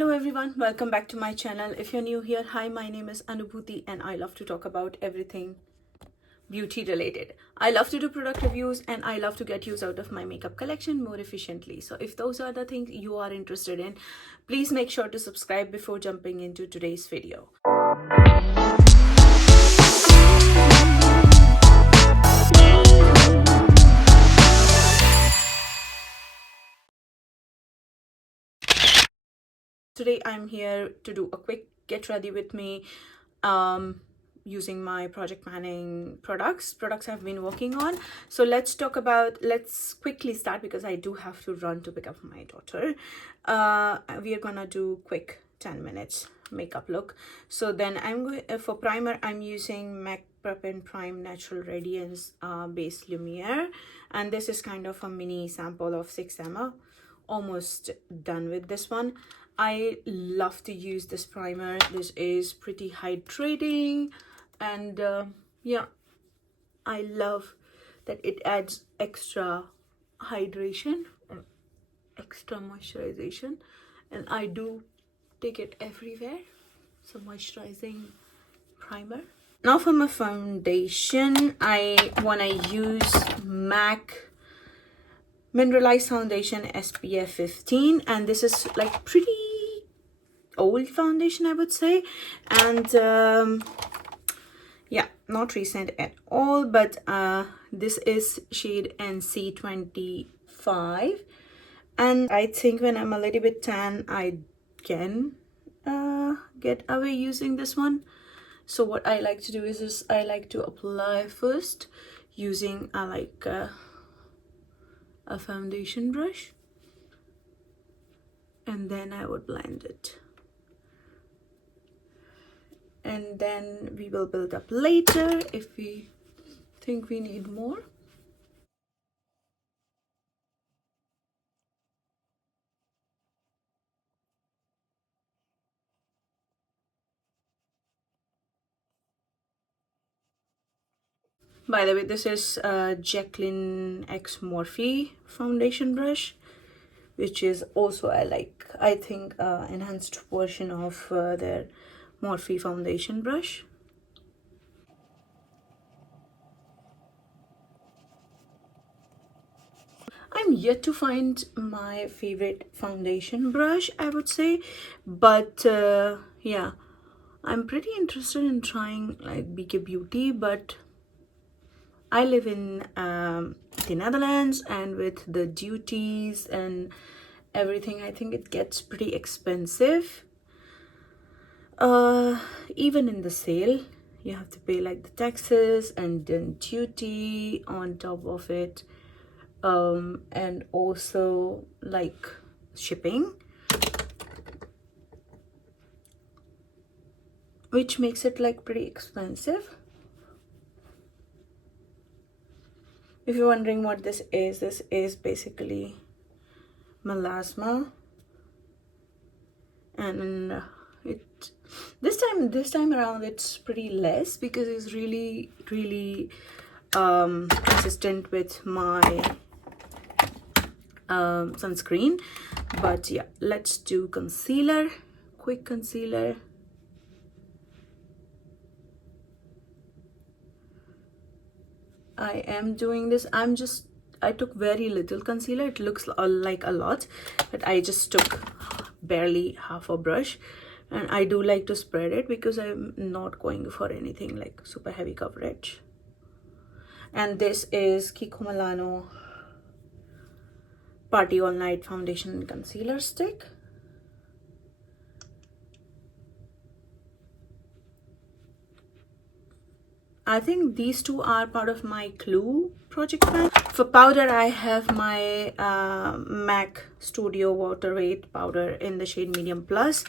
Hello everyone, welcome back to my channel. If you're new here, hi, my name is Anubhuti and I love to talk about everything beauty related. I love to do product reviews and I love to get use out of my makeup collection more efficiently. So if those are the things you are interested in, please make sure to subscribe before jumping into today's video. Today I'm here to do a quick get ready with me using my project planning products I've been working on. So let's quickly start because I do have to run to pick up my daughter. We are gonna do quick 10 minutes makeup look. So then I'm going for primer. I'm using MAC Prep and Prime Natural Radiance Base Lumiere, and this is kind of a mini sample of 6 ml. Almost done with this one. I love to use this primer. This is pretty hydrating, and yeah, I love that it adds extra hydration and extra moisturization, and I do take it everywhere. So moisturizing primer. Now for my foundation, I want to use MAC Mineralized Foundation SPF 15, and this is like pretty old foundation, I would say, and yeah, not recent at all, but this is shade NC25, and I think when I'm a little bit tan I can get away using this one. So what I like to do is I like to apply first using a foundation brush, and then I would blend it, and then we will build up later if we think we need more. By the way, this is Jacqueline X Morphe foundation brush, which is also I think enhanced version of their Morphe foundation brush. I'm yet to find my favorite foundation brush, I would say, but yeah, I'm pretty interested in trying like BK Beauty, but I live in the Netherlands, and with the duties and everything, I think it gets pretty expensive. Even in the sale, you have to pay like the taxes and then duty on top of it, and also like shipping, which makes it like pretty expensive. If you're wondering what this is basically melasma, and it this time around it's pretty less because it's really consistent with my sunscreen. But yeah, let's do concealer, quick concealer. I am doing this. I took very little concealer. It looks like a lot, but I just took barely half a brush, and I do like to spread it because I'm not going for anything like super heavy coverage. And this is Kiko Milano Party All Night Foundation and Concealer Stick. I think these two are part of my Clue project plan. For powder, I have my MAC Studio Water Weight powder in the shade Medium Plus.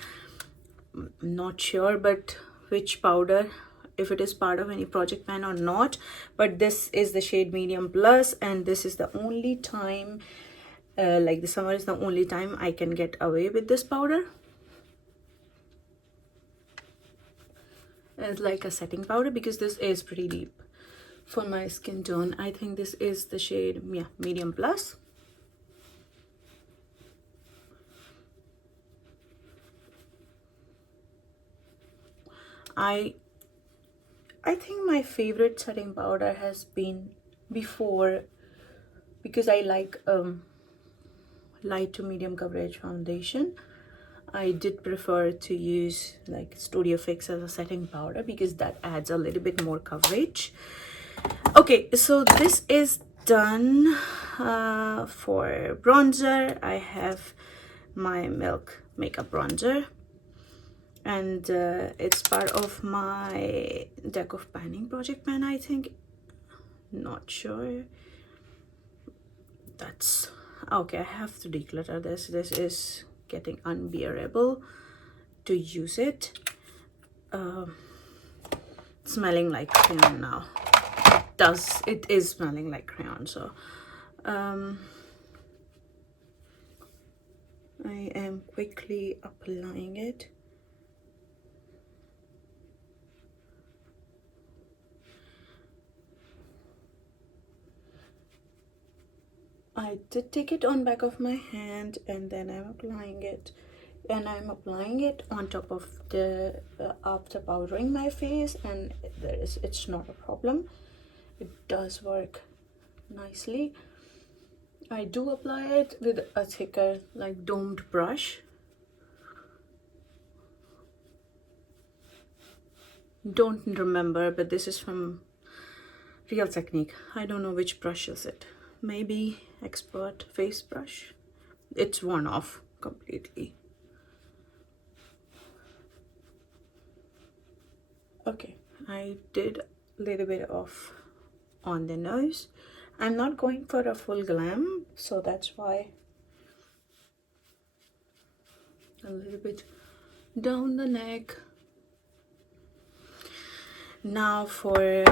Not sure but which powder, if it is part of any project plan or not, but this is the shade Medium Plus, and this is the only time like the summer is the only time I can get away with this powder. It's like a setting powder because this is pretty deep for my skin tone. I think this is the shade, yeah, Medium Plus. I think my favorite setting powder has been before, because I like light to medium coverage foundation. I did prefer to use like Studio Fix as a setting powder because that adds a little bit more coverage. Okay, so this is done. For bronzer, I have my Milk Makeup Bronzer, and it's part of my deck of panning project pan, I think. Not sure. That's okay. I have to declutter this. This is getting unbearable to use it. Smelling like crayon now. It is smelling like crayon. So I am quickly applying it. I did take it on back of my hand, and then I'm applying it, and I'm applying it on top of the after powdering my face, and it's not a problem. It does work nicely. I do apply it with a thicker, like domed brush. Don't remember, but this is from Real Technique. I don't know which brush is it. Maybe Expert Face Brush. It's worn off completely. Okay, I did a little bit of on the nose. I'm not going for a full glam, so that's why a little bit down the neck. Now for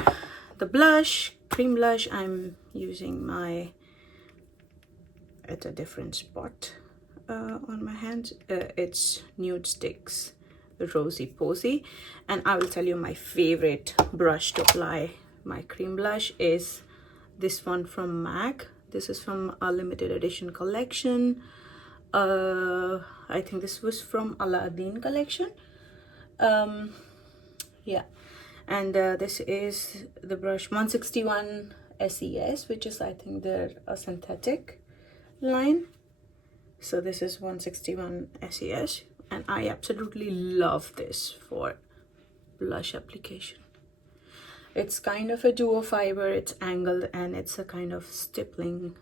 the blush, cream blush, I'm using my, at a different spot on my hand. It's Nude Sticks Rosy Posy, and I will tell you my favorite brush to apply my cream blush is this one from MAC. This is from a limited edition collection. I think this was from Aladdin collection. Yeah, and this is the brush 161 SES, which is, I think, they're a synthetic line. So this is 161 SES, and I absolutely love this for blush application. It's kind of a duo fiber, it's angled, and it's a kind of stippling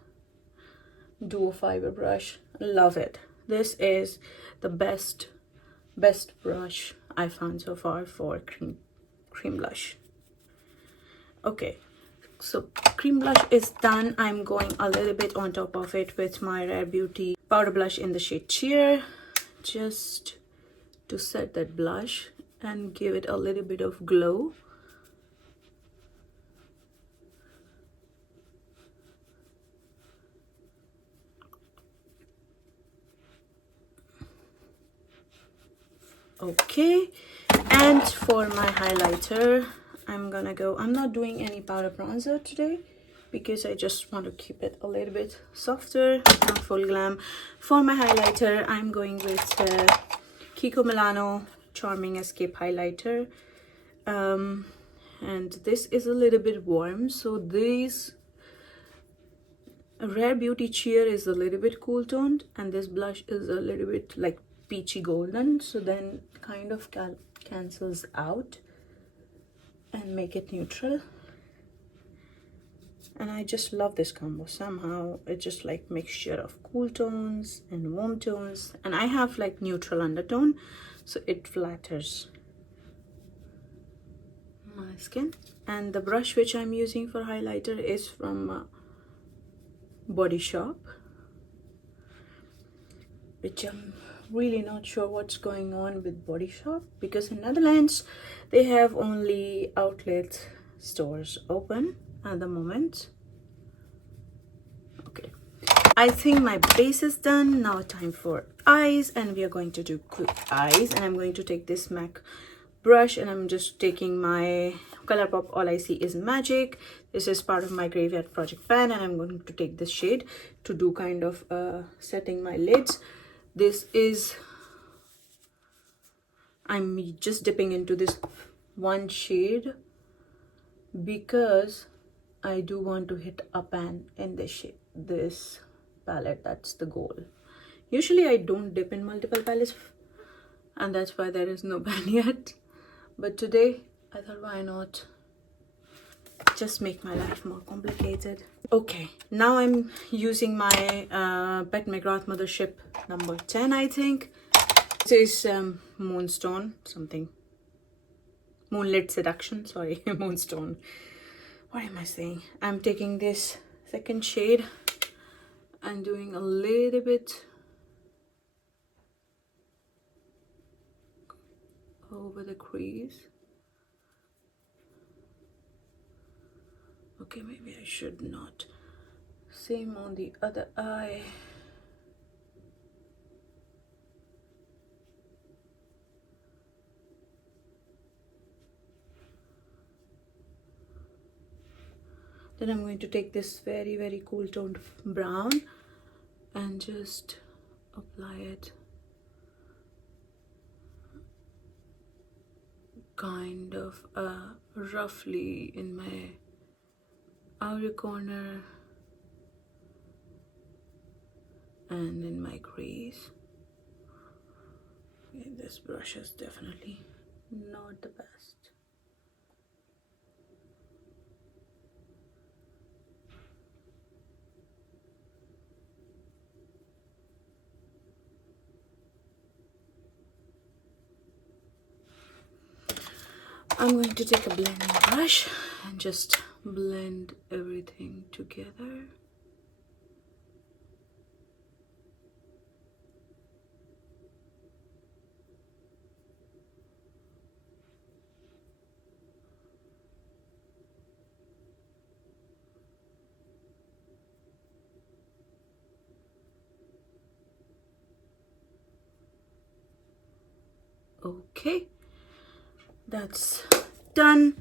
duo fiber brush. Love it. This is the best brush I found so far for cream blush. Okay, so cream blush is done. I'm going a little bit on top of it with my Rare Beauty powder blush in the shade Cheer, just to set that blush and give it a little bit of glow. Okay, and for my highlighter, I'm not doing any powder bronzer today because I just want to keep it a little bit softer, not full glam. For my highlighter, I'm going with the Kiko Milano Charming Escape highlighter, and this is a little bit warm, so this Rare Beauty Cheer is a little bit cool toned, and this blush is a little bit like peachy golden, so then kind of cancels out and make it neutral. And I just love this combo. Somehow it's just like mixture of cool tones and warm tones, and I have like neutral undertone, so it flatters my skin. And the brush which I'm using for highlighter is from Body Shop, which I'm really not sure what's going on with Body Shop, because in Netherlands they have only outlet stores open at the moment. Okay, I think my base is done. Now time for eyes, and we are going to do quick eyes. And I'm going to take this MAC brush, and I'm just taking my Colourpop All I See Is Magic. This is part of my Graveyard Project pan, and I'm going to take this shade to do kind of setting my lids. This is, I'm just dipping into this one shade because I do want to hit a pan in this shade, this palette. That's the goal. Usually I don't dip in multiple palettes, and that's why there is no pan yet. But today I thought, why not just make my life more complicated. Okay, now I'm using my Pet McGrath Mothership number 10, I think. This is Moonstone something. Moonlit Seduction, sorry, Moonstone. What am I saying? I'm taking this second shade and doing a little bit over the crease. Okay, maybe I should not. Same on the other eye. Then I'm going to take this very cool toned brown and just apply it kind of roughly in my outer corner and in my crease. Okay, this brush is definitely not the best. I'm going to take a blending brush and just blend everything together. Okay, that's done.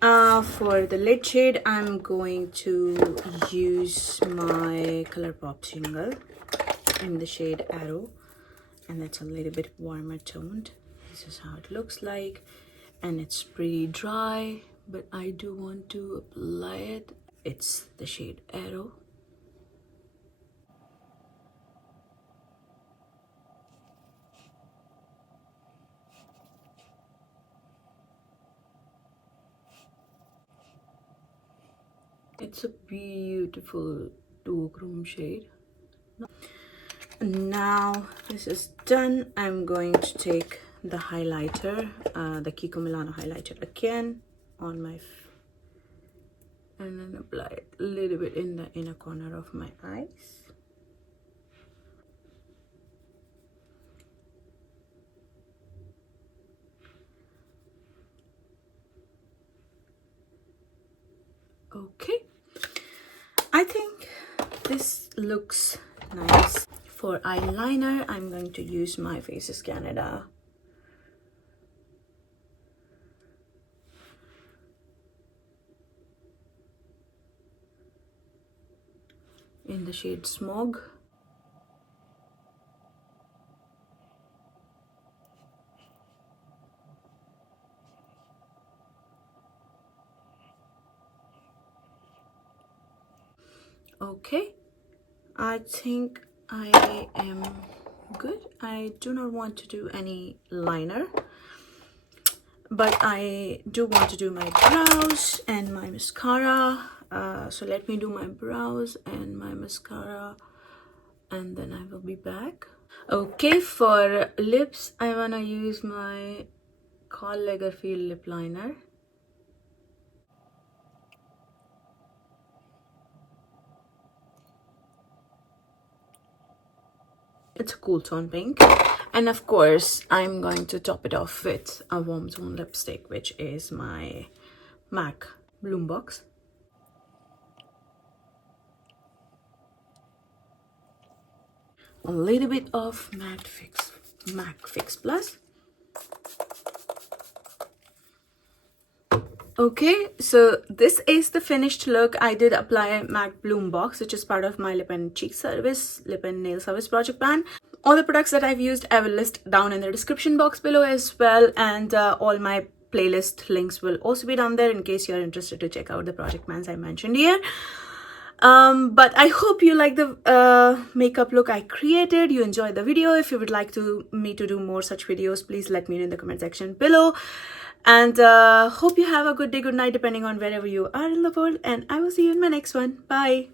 For the lid shade, I'm going to use my ColourPop single in the shade Arrow, and that's a little bit warmer toned. This is how it looks like, and it's pretty dry, but I do want to apply it. It's the shade Arrow. It's a beautiful duochrome shade. Now this is done, I'm going to take the highlighter, the Kiko Milano highlighter again on my and then apply it a little bit in the inner corner of my eyes. Okay, I think this looks nice. For eyeliner, I'm going to use my Faces Canada in the shade Smog. Okay, I think I am good. I do not want to do any liner, but I do want to do my brows and my mascara. So let me do my brows and my mascara, and then I will be back. Okay, for lips, I wanna use my Karl Lagerfeld lip liner. It's a cool tone pink, and of course I'm going to top it off with a warm tone lipstick, which is my MAC Bloom Box. A little bit of MAC Fix Plus. Okay, so this is the finished look. I did apply MAC Bloom Box, which is part of my lip and cheek service, lip and nail service project plan. All the products that I've used, I will list down in the description box below as well, and all my playlist links will also be down there in case you're interested to check out the project mans I mentioned here. But I hope you like the makeup look I created, you enjoyed the video. If you would like me to do more such videos, please let me know in the comment section below. And hope you have a good day, good night, depending on wherever you are in the world, and I will see you in my next one. Bye.